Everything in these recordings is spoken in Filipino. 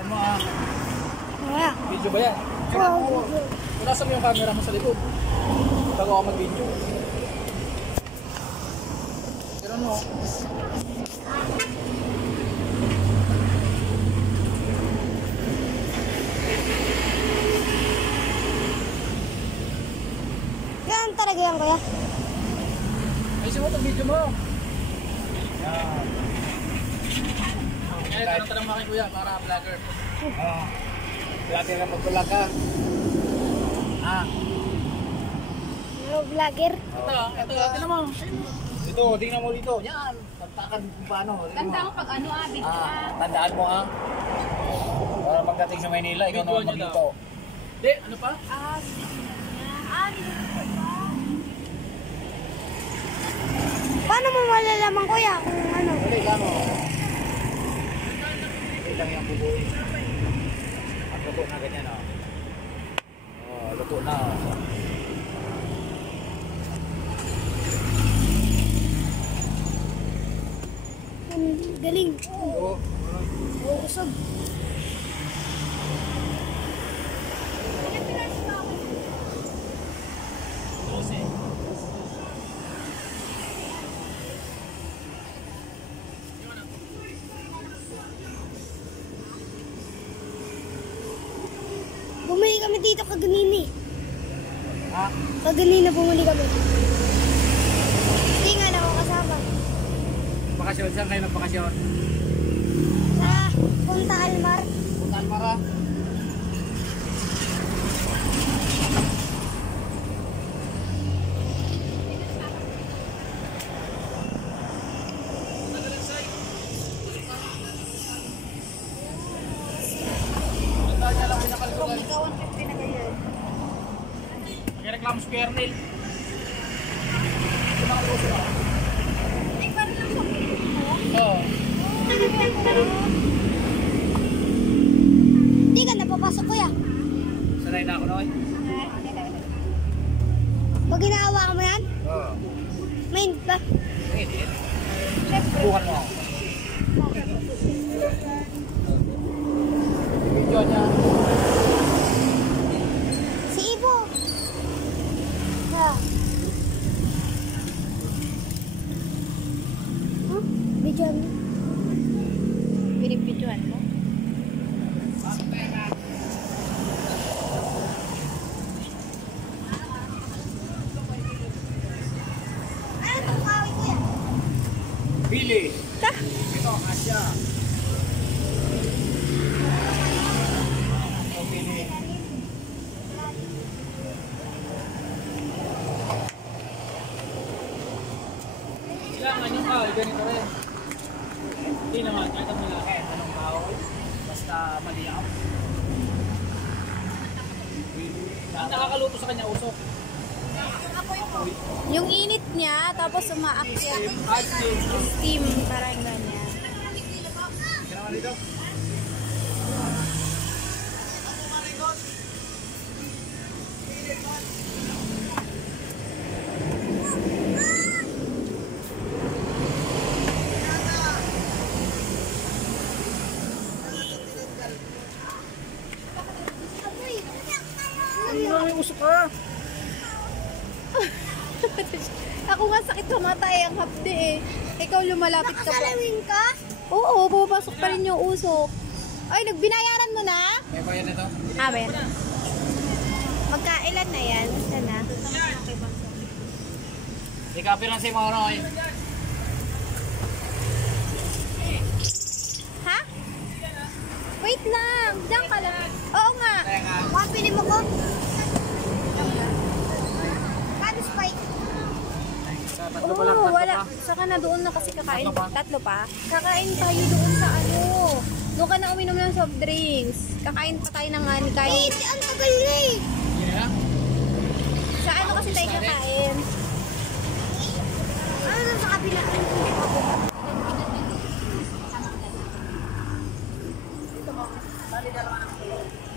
Ano ah? Wala. Video ba yan? Oo. Wala sa yung camera mo sa likod. Bago ako mag-video. Pero no. Yan talaga yan, kuya. Ayusin mo itong video mo. Yan. Kaya tanong mo kay kuya para vlogger. Vlogger na mag-vlog ka. Ano, vlogger? Ito, tingnan mo. Ito, tingnan mo dito. Yan. Tantakan kung paano. Tandaan mo pag ano video Tandaan mo Para pagdating sa Maynila, ikaw naman mag-dito. Hindi, ano pa? Paano mo malalaman, kuya, kung ano? Dali lang Dali lang yung bubuin. At luto na ganyan luto na Galing. Oo. Usog. Bumili kami dito kaganini. Kaganina bumili kami. Hindi nga na ako kasama. Bakasyon, saan kayo nagpakasyon? Punta Almar. Punta Almar Nagreklamo si Kernel. Hindi ka napapasok, kuya. Sanay na ako noon. Pag ginaawa ka mo yan? Oo. Mind ba? Hindi. Bukan mo ako. Video niya. Si Ibo. Video mo. Binibidyoan mo? Ano itong kawi, kuya? Billy. Ito, Asya. Ito, Billy. Kailangan yung kahoy, ganito rin. Hindi naman, kahit ang malaki, anong kahoy, basta maliyak. Ang nakakaluto sa kanya, usok. Yung init niya, tapos umaakyat. Steam, parang ganyan. Kaya naman dito. Ano may usok ka? Ako nga sakit kamatay ang hapde eh. Ikaw lumalapit ka pa. Nakasalawin ka? Oo, pupasok pa rin yung usok. Ay, nagbinayaran mo na? May bayad na ito? Amen. Magkailan na yan? Sana? Di copy lang si Moroy. Ha? Wait lang. Diyan ka lang. Oo nga. Kapili mo ko? Paano spike? Tatlo pa lang, Oo, tatlo wala. pa. Saka na doon na kasi kakain. Tatlo pa? Tatlo pa? Kakain tayo doon sa ano. Doon ka na uminom ng soft drinks. Kakain pa tayo ng kain. Ang tagal na eh. Yun na? Sa ano kasi tayo kakain? Ano doon sa kabila?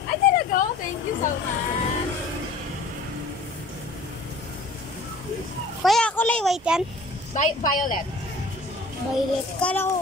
Ay talaga? Thank you so much. Kuya, kulay white yan? Violet. Violet. Kala ko.